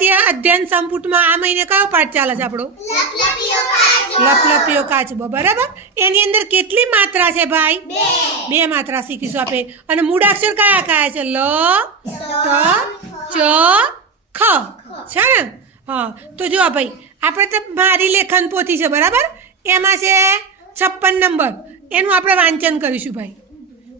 ભારતીય અધ્યયન સંપુટમાં આ મહિને કયો પાઠ ચાલે છે આપણો? લપલપીઓ કાચબો બરાબર? એની અંદર કેટલી માત્રા છે ભાઈ? બે માત્રા શીખીશું આપણે અને મૂળાક્ષર કયા કયા છે? લ, ત, ચ, ખ. છે ને? હા. તો જો ભાઈ. આપણે તો મારી લેખન પોથી છે, બરાબર? એમાં છે છપ્પન નંબર. એનું આપણે વાંચન કરીશું ભાઈ.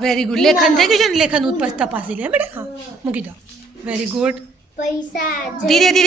વેરી ગુડ લેખન થઈ ગયું છે ને લેખન ઉત્પસ તપાસી લે બેટા હા મૂકી દો વેરી ગુડ પૈસા ધીરે ધીરે